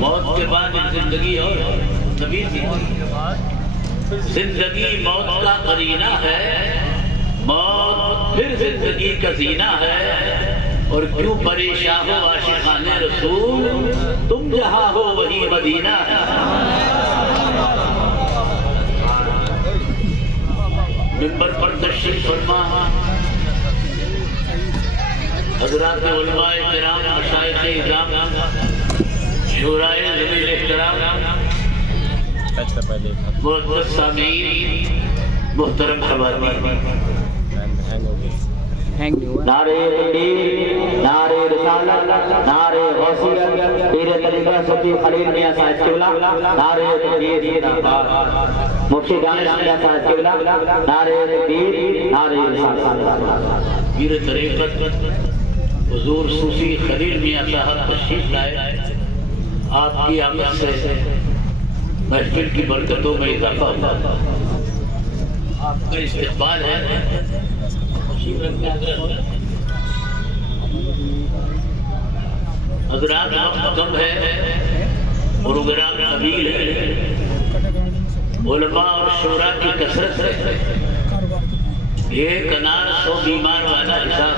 موت کے بعد ایک زندگی اور نبی زندگی موت کا قرینہ ہے، موت پھر زندگی کا زینہ ہے، اور کیوں پریشان ہو عاشقان رسول، تم جہاں ہو وہی مدینہ ہے۔ منبر پر تشریف فرما حضرات علماء کرام، مشائخ اعظام، شورائے ذوی احترام، معزز سامعین، محترم حضرات، نعرہ تکبیر، نعرہ رسالت، نعرہ غوثیت، پیر طریقہ صفی خلیل میاں صاحب قبلہ، نعرہ تکبیر زندہ باد، مفتی دانش میاں صاحب قبلہ، نعرہ تکبیر، نعرہ رسالت۔ پیر طریقت حضور صوفی خلیل میاں صاحب تشریف لائے، آپ کی آمد سے محفل کی برکتوں میں اضافہ ہوتا، آپ کا استقبال ہے۔ حضرات وقت کم ہے، پروگرام طویل ہے، علماء اور شورا کی کثرت ہے، ایک انار 100 بیمار والا حساب۔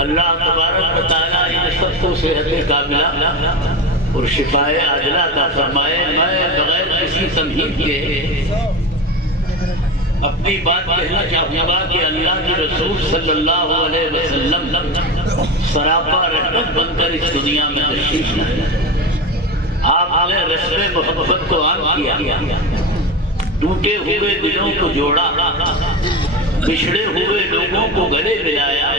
اللہ تبارک و تعالیٰ ان سب کو صحت کاملہ اور شفاء عاجلہ عطا فرمائے۔ میں بغیر کسی تمہید کے اپنی بات کہنا چاہوں گا کہ اللہ کے رسول صلی اللہ علیہ وسلم سراپا رحمت بن کر اس دنیا میں تشریف لائے۔ آپ نے رسم محبت کو عام کیا، ٹوٹے ہوئے دلوں کو جوڑا، بچھڑے ہوئے لوگوں کو گلے ملایا،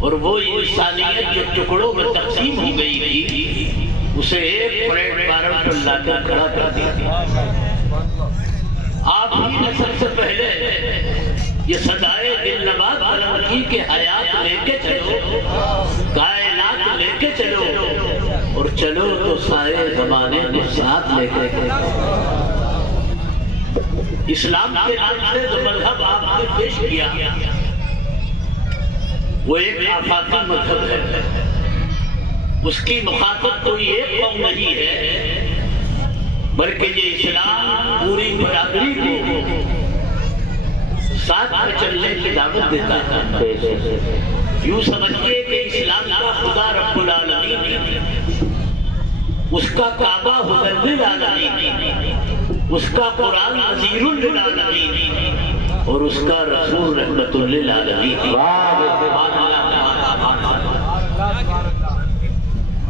اور وہ انسانیت جو ٹکڑوں میں تقسیم ہو گئی تھی اسے ایک پلیٹ بارم پر لا کر کھڑا کر دیا۔ آپ ہی نے سب سے پہلے یہ صدائے دل نواز بلند کی کہ حیات لے کے چلو، کائنات لے کے چلو، اور چلو تو سارے زمانے کو ساتھ لے کے اسلام کے نام سے جو مذہب آپ نے پیش کیا وہ ایک آفاقی مذہب ہے، اس کی مخاطب کوئی ایک قوم نہیں ہے، بلکہ یہ اسلام پوری برادری کو ساتھ میں چلنے کی دعوت دیتا ہے۔ یوں سمجھئے کہ اسلام کا خدا رب العالمین، اس کا کعبہ حضر للعالمین، اس کا قرآن نذیر للعالمین، اور اس کا رسول رحمت للعالمین۔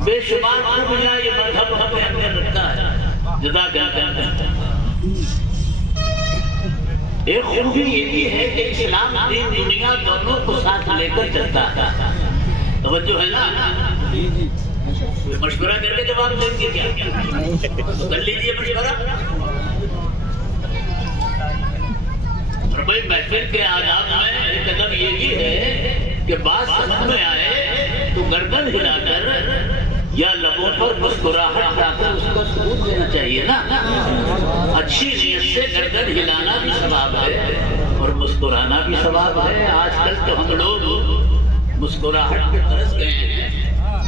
بے شمار خوبیاں یہ مذہب ہمیں اندر رکھتا ہے۔ جزاک اللہ۔ ایک خوبی یہ بھی ہے کہ اسلام دین دنیا دونوں کو ساتھ لے کر چلتا ہے۔ توجہ ہے نا؟ مشورہ کر کے جواب دیں گے کیا؟ کر لیجیے مشورہ۔ اور بھائی محفل کے آداب میں ایک ادب یہ بھی ہے کہ بات سمجھ میں آئے تو گردن ہلا کر یا لبوں پر مسکراہٹ لا کر اس کو ثبوت دینا چاہیے نا۔ اچھی نیت سے گردن ہلانا بھی ثواب ہے اور مسکرانا بھی ثواب ہے۔ آج کل تو ہم لوگ مسکراہٹ پہ ترس گئے ہیں،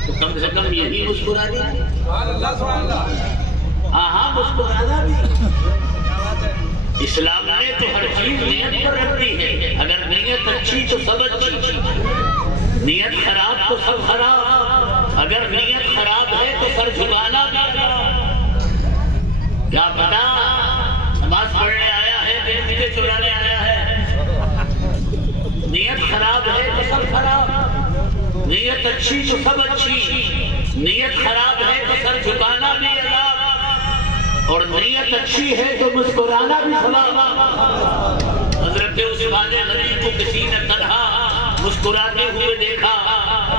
تو کم سے کم یہی مسکرا دیجیے۔ ہاں مسکرانا بھی۔ اسلام نے تو ہر چیز نیت پر رکھ دی ہے، اگر نیت اچھی تو سب اچھی، نیت خراب تو سب خراب۔ اگر نیت خراب ہے تو سر جھکانا بھی خراب۔ کیا پتا نماز پڑھنے آیا ہے، بیٹے چرانے آیا ہے، نیت خراب ہے تو سب خراب، نیت اچھی تو سب اچھی، نیت خراب ہے تو سر جھکانا بھی عذاب، اور نیت اچھی ہے تو مسکرانا بھی ثواب۔ حضرت عثمان غنی کو کسی نے تنہا مسکراتے ہوئے دیکھا،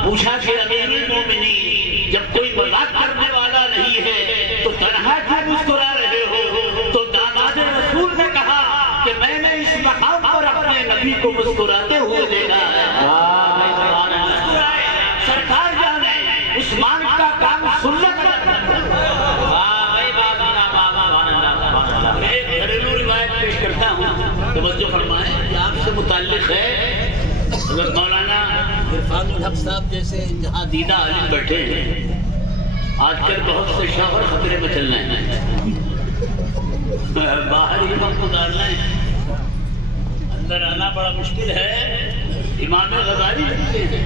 پوچھا کہ امیر المومنین جب کوئی مذاق کرنے والا نہیں ہے تو تنہا کیوں مسکرا رہے ہو؟ تو داماد رسول نے کہا کہ میں نے اس مقام پر اپنے نبی کو مسکراتے ہوئے دیکھا ہے۔ مسکرائے سرکار جانے عثمان کا کام سنت ہے۔ میں ایک گھریلو روایت پیش کرتا ہوں، توجہ فرمائیں، یہ آپ سے متعلق ہے۔ حضرت مولانا عرفان الحق صاحب جیسے جہاں دیدہ عالم بیٹھے ہیں، آج کل بہت سے شوہر خطرے میں چل رہے ہیں، باہر ہی وقت گزارنا ہے، اندر آنا بڑا مشکل ہے۔ امام غزالی لکھتے ہیں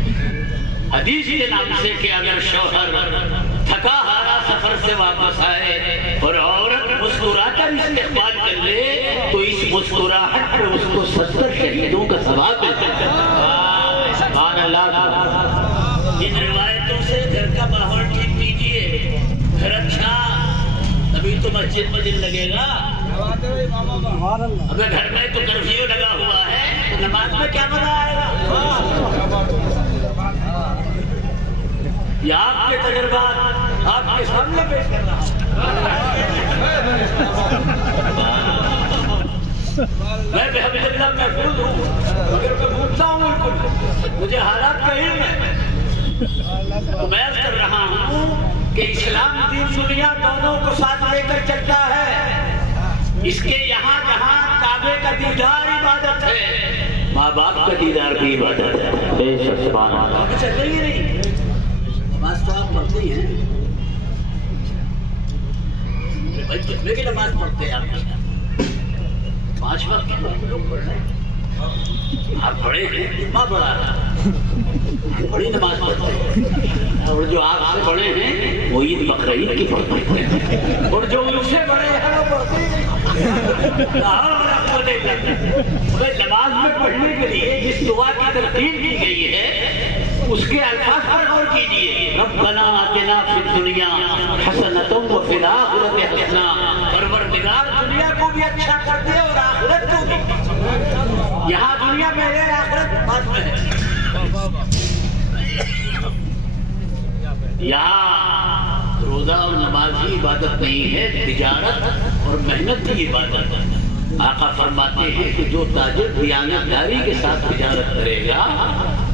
حدیث کے نام سے کہ اگر شوہر تھکا ہارا سفر سے واپس آئے اور عورت مسکرا کر استقبال کر لے تو اس مسکراہٹ پر اس کو 70 شہیدوں کا ثواب ملتا ہے۔ سبحان اللہ۔ ان روایتوں سے گھر کا ماحول ٹھیک کیجیے، گھر اچھا تبھی تو مسجد میں دل لگے گا۔ اگر گھر میں تو کرفیو لگا ہوا ہے تو نماز میں کیا مزہ آئے گا؟ یہ آپ کے تجربات آپ کے سامنے پیش کر رہا ہوں۔ میں بحمد اللہ محفوظ ہوں، مگر میں بھولتا ہوں بالکل، مجھے حالات کا علم ہے۔ میں عرض کر رہا ہوں کہ اسلام دین دنیا دونوں کو ساتھ لے کر چلتا ہے۔ اس کے یہاں جہاں کعبے کا دیدار عبادت ہے، ماں باپ کا دیدار بھی عبادت ہے۔ بے شک سبحان اللہ۔ چل رہی ہے نہیں نماز تو آپ پڑھتے ہی ہیں بھائی، کتنے کی نماز پڑھتے ہیں آپ؟ 5 وقت کی لوگ پڑھ رہے ہیں، آپ بڑے ہیں، ماں بڑا ہے، بڑی نماز پڑھتے ہیں، اور جو آپ سے بڑے ہیں وہ عید بقرعید کی پڑھتے ہیں، اور جو ان سے بڑے ہیں وہ پڑھتے ہیں۔ نماز میں پڑھنے کے لیے جس دعا کی ترتیب کی گئی ہے اس کے الفاظ پر غور کیجئے۔ ربنا آتنا فی الدنیا حسنۃ وفی الآخرۃ حسنۃ، پروردگار دنیا کو بھی اچھا کر دے اور آخرت کو بھی۔ یہاں دنیا میں ہے، آخرت بعد میں ہے۔ یہاں روزہ اور نماز ہی عبادت نہیں ہے، تجارت اور محنت کی عبادت ہے۔ آقا فرماتے ہیں کہ جو تاجر دیانتداری کے ساتھ تجارت کرے گا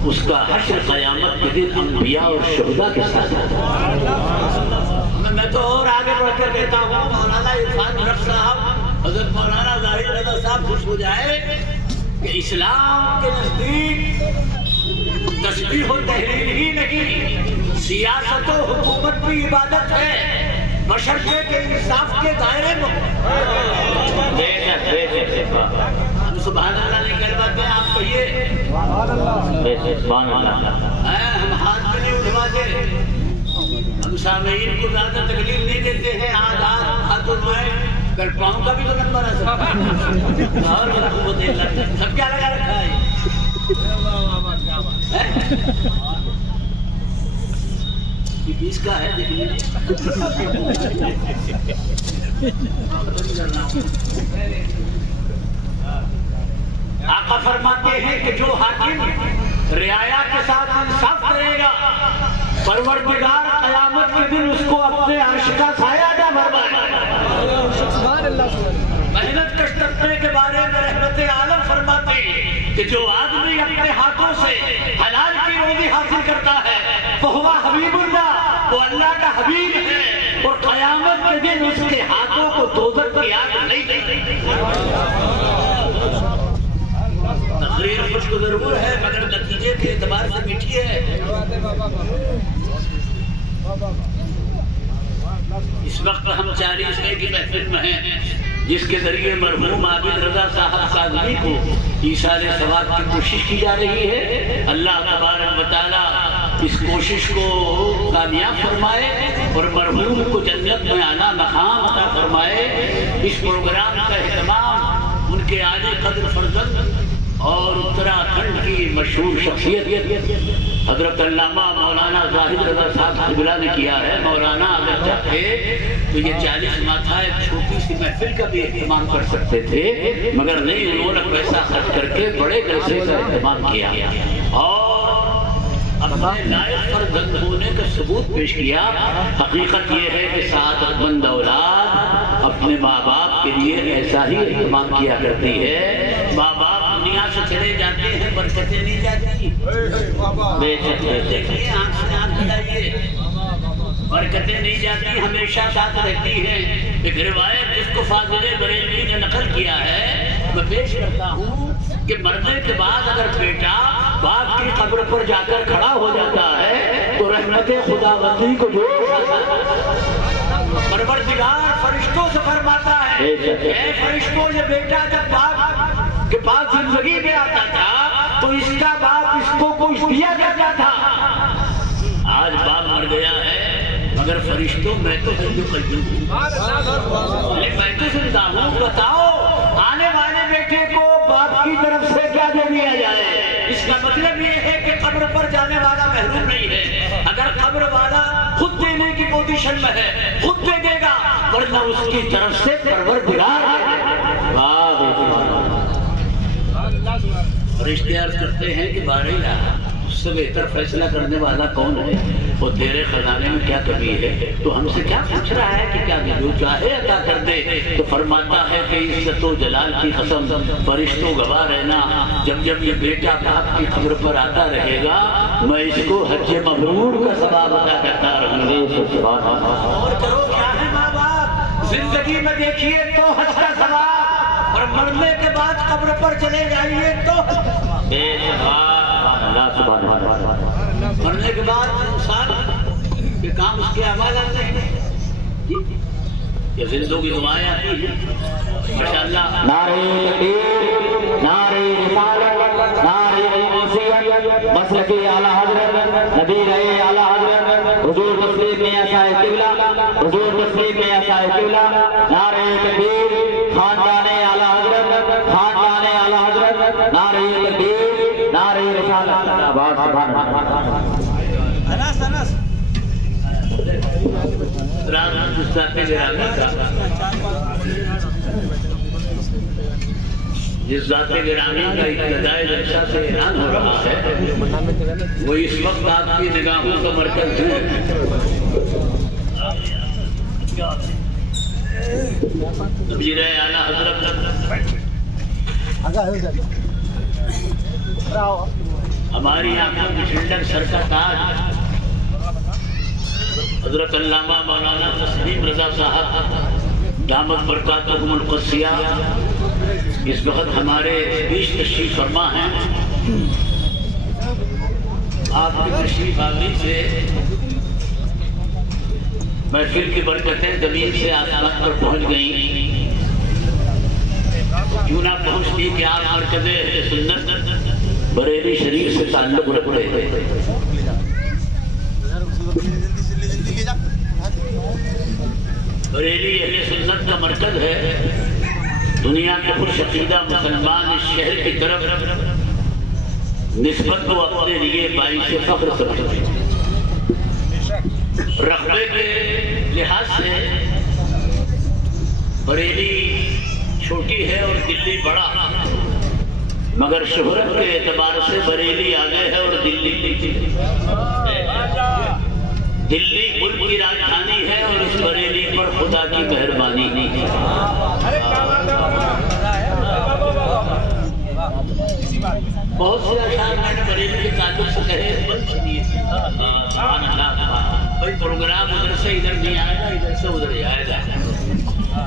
اس کا حشر قیامت کے دن انبیاء اور شہداء کے ساتھ ہوگا۔ میں تو اور آگے بڑھ کر کہتا ہوں، مولانا عرفان رف صاحب، حضرت مولانا ظاہر رضا صاحب خوش ہو جائے کہ اسلام کے نزدیک تسبیح و تحلیل ہی نہیں، سیاست و حکومت بھی عبادت ہے، بشرطے کے انصاف کے دائرے میں۔ ہم سبحان اللہ نہیں کہلواتے ہیں، آپ کہیے سبحان اللہ۔ ہم ہاتھ میں نہیں اٹھواتے، ہم سامعین کو زیادہ تکلیف نہیں دیتے ہیں، ہاتھ اٹھوائیں کر پاؤں کا بھی تو نمبر ہے اور سب کیا لگا رکھا ہے؟ بیس کا ہے آقا فرماتے ہیں کہ جو حاکم رعایا کے ساتھ انصاف کرے گا پروردگار قیامت کے دن اس کو اپنے عرش کا سایہ عطا فرمائے۔ محنت کش طبقے کے بارے میں رحمت عالم فرماتے ہیں کہ جو آدمی اپنے ہاتھوں سے حلال کی روزی حاصل کرتا ہے فہو حبیب اللہ، وہ اللہ کا حبیب ہے، اور قیامت کے دن اس کے ہاتھوں کو دوزخ کی آگ نہیں دیتی۔ تقریر کچھ تو ضرور ہے مگر نتیجے کے اعتبار سے میٹھی ہے۔ اس وقت ہم 40ویں کی محفل میں ہیں جس کے ذریعے مرحوم عابد رضا صاحب قاضی کو ایصال ثواب کی کوشش کی جا رہی ہے۔ اللہ تبارک و تعالی اس کوشش کو کامیاب فرمائے اور مرحوم کو جنت میں اعلیٰ مقام عطا فرمائے۔ اس پروگرام کا اہتمام ان کے عالی قدر فرزند اور اتراکھنڈ کی مشہور شخصیت حضرت علامہ مولانا ظاہر رضا صاحب قبلہ نے کیا ہے۔ مولانا اگر چاہتے تو یہ 40 ماتھا ایک چھوٹی سی محفل کا بھی اہتمام کر سکتے تھے، مگر نہیں، انہوں نے پیسہ خرچ کر کے بڑے جلسے کا اہتمام کیا اور اپنے لائق فرزند ہونے کا ثبوت پیش کیا۔ حقیقت یہ ہے کہ سعادت مند اولاد اپنے ماں باپ کے لیے ایسا ہی اہتمام کیا کرتی ہے۔ ماں باپ دنیا سے چلے جاتے ہیں، برکتیں نہیں جاتی۔ دیکھیے آنکھ سے آنکھ ملائیے، برکتیں نہیں جاتی، ہمیشہ ساتھ رہتی ہیں۔ ایک روایت جس کو فاضل بریلوی نے نقل کیا ہے میں پیش کرتا ہوں کہ مرنے کے بعد اگر بیٹا باپ کی قبر پر جا کر کھڑا ہو جاتا ہے تو رحمت خداوندی کو جوش آتا ہے۔ پروردگار فرشتوں سے فرماتا ہے اے فرشتوں، یہ بیٹا جب باپ کے پاس زندگی میں آتا تھا تو اس کا باپ اس کو گوشت دیا کرتا تھا۔ آج باپ مر گیا ہے مگر فرشتوں میں تو حی قیوم ہوں، میں تو زندہ ہوں۔ بتاؤ آنے والے بیٹے کو باپ کی طرف سے کیا دے دیا جائے؟ اس کا مطلب یہ ہے کہ قبر پر جانے والا محروم نہیں ہے۔ اگر قبر والا خود دینے کی پوزیشن میں ہے خود دے دے گا، ورنہ اس کی طرف سے پروردگار فرشتے عرض کرتے ہیں کہ بارے اس سے بہتر فیصلہ کرنے والا کون ہے؟ وہ تیرے خزانے میں کیا کمی ہے؟ تو ہم سے کیا پوچھ رہا ہے کہ کیا جو چاہے عطا کر دے؟ تو فرماتا ہے کہ عزت و جلال کی قسم، فرشتوں گواہ رہنا، جب جب یہ بیٹا باپ کی قبر پر آتا رہے گا میں اس کو حج مبرور کا ثواب عطا کرتا رہوں گا۔ اور کرو کیا ہے ماں باپ، زندگی میں دیکھیے تو حج کا ثواب، اور مرنے کے بعد قبر پر چلے جائیے تو مرنے کے بعد انسان یہ کام اس کے اعمال آتے ہیں، یہ زندگی دعائیں آتی ہیں ماشاءاللہ۔ نعرہ تکبیر، نعرہ رسالت، نعرہ غوثیت، مسلک اعلیٰ حضرت، نبی رہے اعلیٰ حضرت، حضور تسلیم میاں صاحب قبلہ، حضور تسلیم میاں صاحب قبلہ، نعرہ تکبیر، خاندان اعلیٰ حضرت، خاندان اعلیٰ حضرت، نعرہ تکبیر، نعرہ رسالت۔ سبحان اللہ۔ جس ذات گرامی کا ابتدائی جلسہ سے اعلان ہو رہا ہے وہ اس وقت آپ کی نگاہوں کا مرکز ہے۔ نبی اعلیٰ حضرت ہماری آنکھوں کی ٹھنڈک، سر کا تاج، حضرت علامہ مولانا تسلیم رضا صاحب دامت برکاتہم القدسیہ اس وقت ہمارے بیچ تشریف فرما ہیں۔ آپ کی تشریف آوری سے محفل کی برکتیں زمین سے آسمان پر پہنچ گئیں، کیوں نہ پہنچتی کہ آپ مرکز اہل سنت بریلی شریف سے تعلق رکھتے ہیں۔ بریلی اہل سنت کا مرکز ہے، دنیا کے خوش عقیدہ مسلمان اس شہر کی طرف نسبت کو اپنے لیے باعث فخر سمجھتے ہیں۔ رقبے کے لحاظ سے بریلی چھوٹی ہے اور دلی بڑا، مگر شہرت کے اعتبار سے بریلی آگے ہے اور دلی ملک کی راجدھانی ہے اور اس بریلی پر خدا کی مہربانی ہے۔ بہت سے اشعار میں نے بریلی کے تعلق سے کہے بند سنیے، سبحان اللہ، کوئی پروگرام ادھر سے ادھر نہیں آئے گا، ادھر سے ادھر ہی آئے گا،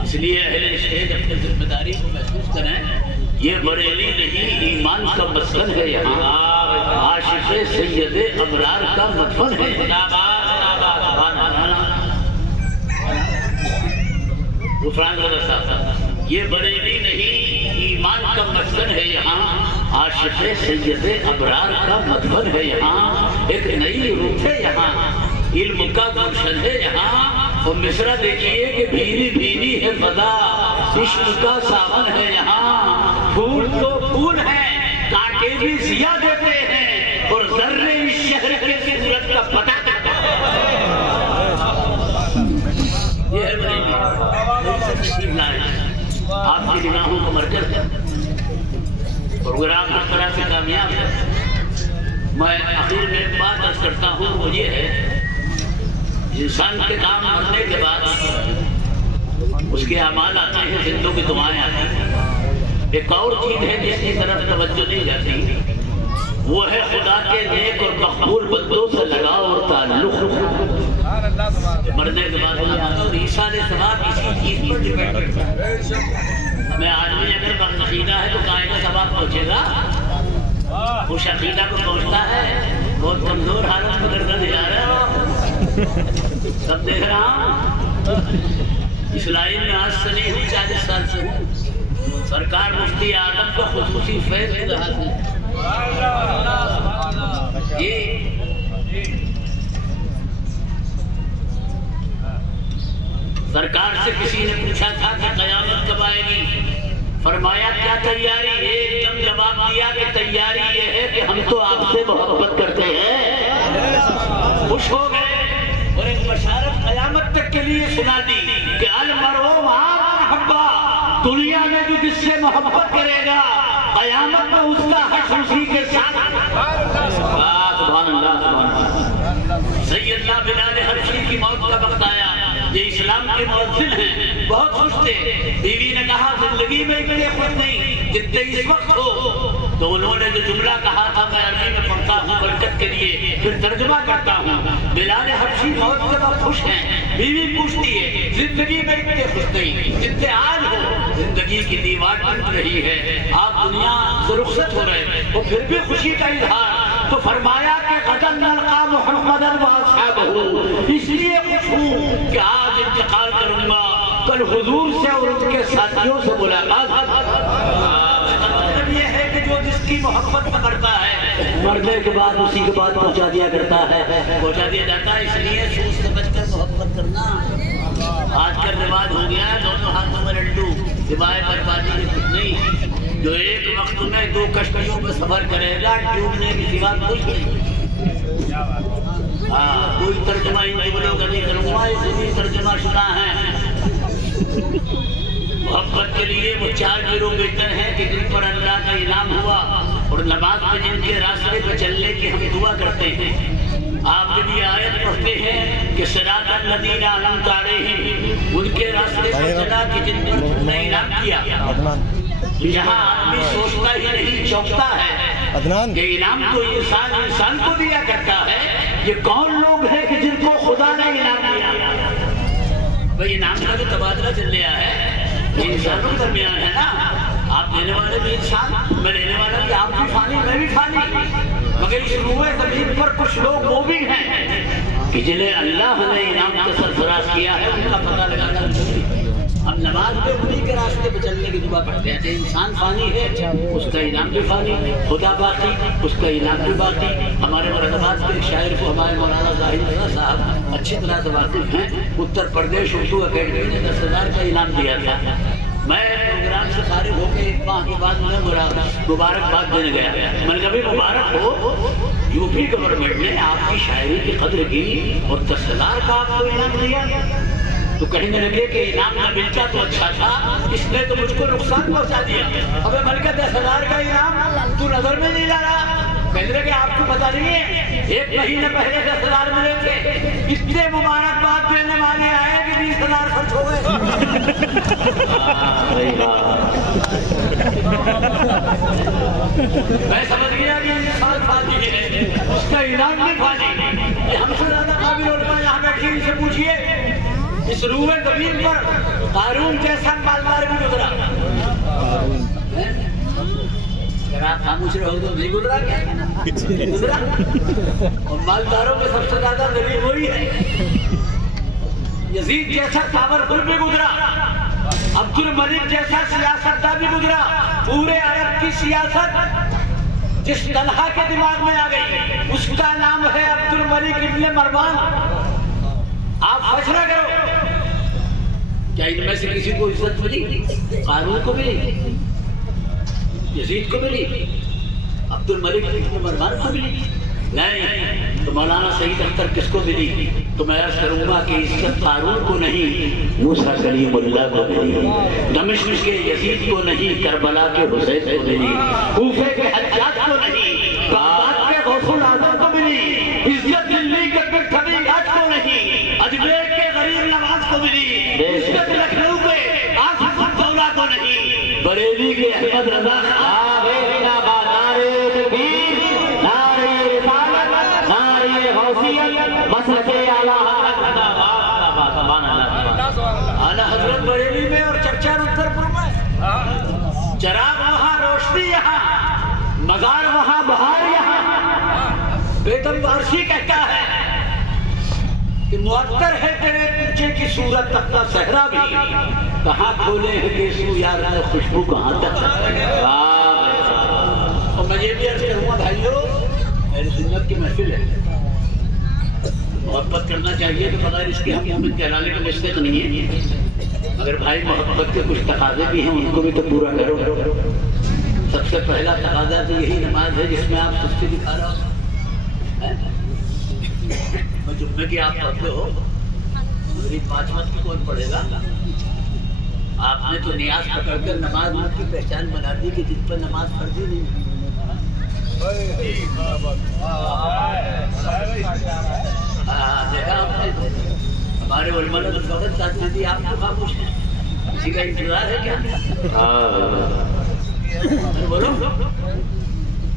اس لیے اہل اسٹیج اپنی ذمہ داری کو محسوس کریں۔ یہ بریلی نہیں ایمان کا مسکن ہے، یہاں عاشق سید ابرار کا مدفن ہے۔ غفران رضا صاحب، یہ بریلی نہیں ایمان کا مسکن ہے، یہاں عاشق سید ابرار کا مدفن ہے، یہاں ایک نئی روح ہے، یہاں علم کا گلشن ہے، یہاں وہ مصرع دیکھیے کہ بھیری بھیری ہے فضا، عشق کا ساون ہے، یہاں پھول تو پھول ہیں، کانٹے بھی ضیا دیتے ہیں، اور ذرے اس شہر کے صورت کا پتہ کرتا ہے۔ یہ ہے بریلی، آپ کی نگاہوں کا مرکز ہے، پروگرام ہر طرح سے کامیاب ہے۔ میں آخر میں ایک بات عرض کرتا ہوں، وہ یہ ہے انسان کے کام مرنے کے بعد اس کے اعمال آتے ہیں، زندوں کی دعائیں آتی ہیں۔ ایک اور چیز ہے جس کی طرف توجہ نہیں جاتی، وہ ہے خدا کے نیک اور مقبول بندوں سے لگاؤ اور تعلق۔ مرنے کے بعد اور ایصال ثواب اسی چیز پر ڈیپینڈ کرتا ہے۔ ہمیں آدمی اگر بخشیدہ ہے تو کائیں کا ثواب پہنچے گا، خوش عقیدہ کو پہنچتا ہے بہت کمزور حالت میں گردن ہلا رہے ہو سب دیکھ رہا ہوں اسرائیل میں آج سے نہیں ہوں 40 سال سے ہوں سرکار مفتی اعظم کو خصوصی فیض دے رہا ہے سرکار سے کسی نے پوچھا تھا کہ قیامت کب آئے گی فرمایا کیا تیاری ایک دم جواب دیا کہ تیاری یہ ہے کہ ہم تو آپ سے محبت کرتے ہیں خوش ہو گئے اور ایک بشارت قیامت تک کے لیے سنا دی کہ المرء مع من احب دنیا میں جو جس سے محبت کرے گا قیامت میں اس کا حشر اسی کے ساتھ سبحان اللہ سیدنا بلال حبشی کی موت کا وقت آیا یہ اسلام کے مؤذن ہیں بہت خوش تھے بیوی نے کہا زندگی میں اتنے خوش نہیں جتنے اس وقت ہو تو انہوں نے جو جملہ کہا تھا میں عربی میں پڑھتا ہوں برکت کے لیے پھر ترجمہ کرتا ہوں بلال حبشی موت کے وقت خوش ہیں بیوی پوچھتی ہے زندگی میں اتنے خوش نہیں جتنے آج ہو زندگی کی دیوار ٹوٹ رہی ہے آپ دنیا سے رخصت ہو رہے وہ پھر بھی خوشی کا اظہار تو فرمایا کہ غداً نلقا محمدا واصحابہ اس لیے خوش ہوں کہ آج انتقال کروں گا کل حضور سے اور ان کے ساتھیوں سے ملاقات مطلب یہ ہے کہ جو جس کی محبت میں کرتا ہے مرنے کے بعد اسی کے بعد پہنچا دیا کرتا ہے پہنچا دیا جاتا ہے اس لیے سوچ سمجھ کر محبت کرنا آج کل رواج ہو گیا ہے دونوں ہاتھوں میں لڈو سوائے بربادی کے کچھ نہیں جو ایک وقت میں 2 کشتیوں میں سفر کرے گا ڈوبنے کی سوا کچھ نہیں کوئی ترجمہ ان جملوں کا نہیں کروں گا اس لیے ترجمہ شدہ ہیں محبت کے لیے وہ 4 گروہ بہتر ہیں کہ جن پر اللہ کا انعام ہوا اور نماز میں جن کے راستے پہ چلنے کی ہم دعا کرتے ہیں آپ جب یہ آیت پڑھتے ہیں کہ صراط الذین انعمت علیہم ان کے راستے پہ چلا کہ جن پر تم نے انعام کیا یہاں آدمی سوچتا ہی نہیں چوکتا ہے کہ انعام تو انسان کو دیا کرتا ہے یہ کون لوگ ہیں کہ جن کو خدا نے انعام دیا بھئی انعام کا جو تبادلہ چل رہا ہے یہ انسانوں کے درمیان ہے نا آپ دینے والے بھی انسان میں لینے والا بھی آپ بھی فانی میں بھی فانی مگر اس روح زمین پر کچھ لوگ وہ بھی ہیں کہ جنہیں اللہ نے انعام کا سرفراز کیا ہے ان کا پتہ لگانا ضروری ہے ہم نماز پہ انہیں کے راستے پہ چلنے کی دعا کرتے ہیں انسان فانی ہے اس کا انعام بھی فانی خدا باقی اس کا انعام بھی باقی ہمارے مرحبات کے ایک شاعر کو ہمارے مولانا ظاہر رضا صاحب اچھی طرح سے واقف ہیں اتر پردیش اردو اکیڈمی نے 10,000 کا انعام دیا تھا میں پروگرام سے فارغ ہو کے 1 ماہ کے بعد میں مبارکباد دینے گیا میں نے کہا بھی مبارک ہو یو پی گورنمنٹ نے آپ کی شاعری کی قدر کی اور 10,000 کا آپ کو انعام دیا تو کہنے لگے کہ انعام نہ ملتا تو اچھا تھا اس نے تو مجھ کو نقصان پہنچا دیا ابے ملکہ 10,000 کا انعام تو نظر میں نہیں لا رہا کہنے لگے آپ کو پتہ نہیں ہے 1 مہینے پہلے 10,000 ملے تھے اتنے مبارکباد دینے والے آئے کہ 20,000 خرچ ہو گئے میں سمجھ گیا کہ انسان فانی ہے اس کا انعام بھی فانی یہ ہم سے زیادہ قابل علماء یہاں بیٹھے ان سے پوچھئے اس روح زمین پر قارون جیسا مالدار بھی گزرا اگر آپ خاموش رہو تو نہیں گزرا کیا گزرا اور مالداروں میں سب سے زیادہ ذلیل وہی ہے یزید جیسا پاورفل بھی گزرا عبد الملک جیسا سیاستدان بھی گزرا پورے عرب کی سیاست جس طلحہ کے دماغ میں آ گئی اس کا نام ہے عبد الملک ابن مروان آپ فیصلہ کرو کیا ان میں سے کسی کو عزت ملی قارون کو ملی یزید کو ملی عبد الملک ابن مروان کو ملی نہیں تو مولانا سعید اختر کس کو ملی تو میں عرض کروں گا کہ عزت قارون کو نہیں موسیٰ کلیم اللہ کو ملی دمشق کے یزید کو نہیں کربلا کے حسین کو ملی کوفے کے حجاج کو نہیں بغداد کے غوث الاعظم کو ملی عزت دلی کے پٹھوی راج کو نہیں اجمیر کے غریب نواز کو ملی عزت لکھنؤ کے آصف الدولہ کو نہیں بریلی کے احمد رضا نعرے تکبیر نعرے رسالت نعرے غوثیت مسلک اعلیٰ اعلیٰ حضرت بریلی میں اور چرچا اتر پور میں چراغ وہاں روشنی یہاں مزار وہاں معطر ہے تیرے کوچے کی صورت تختہ صحرا بھی، کہاں کھولے ہیں گیسو یار میں خوشبو کہاں تک۔ اور میں یہ بھی عرض کروں گا بھائیو، میری سنت کی محفل ہے، محبت کرنا چاہیے تو بغیر اس کے ہم مومن کہلانے کے مستحق نہیں ہیں، مگر بھائی محبت کے کچھ تقاضے بھی ہیں، ان کو بھی تو پورا کرو۔ سب سے پہلا تقاضا تو یہی نماز ہے جس میں آپ سستی دکھا رہا ہو۔ جمعے کی آپ پڑھتے ہو، میری 5 وقت کی کون پڑھے گا؟ آپ نے تو نیاز پکڑ کر نماز کی پہچان بنا دی کہ جن پر نماز پڑھتی نہیں۔ دیکھا آپ نے ہمارے علماء نے فقط ساتھ میں دی، آپ کو خاموش ہے، کسی کا انتظار ہے کیا؟ بولو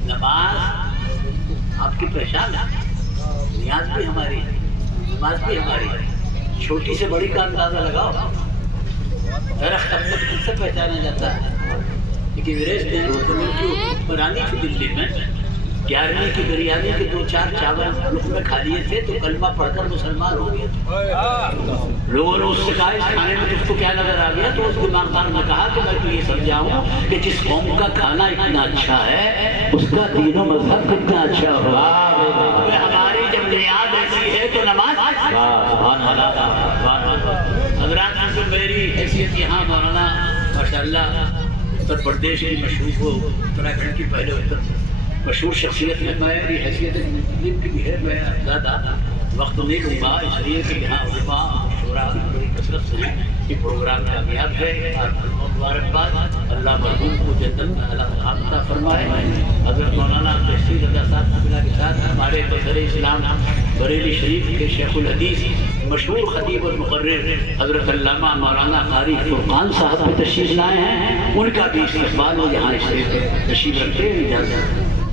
نماز آپ کی پہچان ہے، نیاز بھی ہماری ہے، نماز بھی ہماری ہے۔ چھوٹی سے بڑی کا اندازہ لگاؤ، درخت اب تک خود سے پہچانا جاتا ہے، لیکن انگریز نے حکومت کی حکمرانی تھی دلی میں، 11ویں کی بریانی کے 2-4 چاول لقمے کھا لیے تھے تو کلمہ پڑھ کر مسلمان ہو گئے تھے۔ لوگوں نے اس سے کہا اس کھانے میں تجھ کو کیا نظر آ گیا؟ تو اس دماغدار نے کہا کہ میں تو یہ سمجھاؤں کہ جس قوم کا کھانا اتنا اچھا ہے اس کا دین و مذہب کتنا اچھا ہوگا۔ ہماری جب نیاز ایسی ہے تو نماز۔ حضرات سے میری حیثیت یہاں مولانا ماشاءاللہ اتر پردیش کی مشہور وہ اتراکھنڈ کی پہلے مشہور شخصیت ہے، میری حیثیت مسلم کی بھی ہے، میں زیادہ وقت نہیں لوں گا اس لیے کہ یہاں علماء شورا بڑی کثرت سے یہ پروگرام کامیاب ہے۔ مبارکباد، اللہ مرحوم کو جنت میں اعلیٰ مقام عطا فرمائے۔ حضرت مولانا تحصیل رضا صاحب قبلہ کے ساتھ ہمارے مظہر اسلام بریلی شریف کے شیخ الحدیث مشہور خطیب اور مقرر حضرت علامہ مولانا قاری فرقان صاحب بھی تشریف لائے ہیں، ان کا بھی استقبال یہاں اس سے تشریف رکھتے ہیں۔ اجازت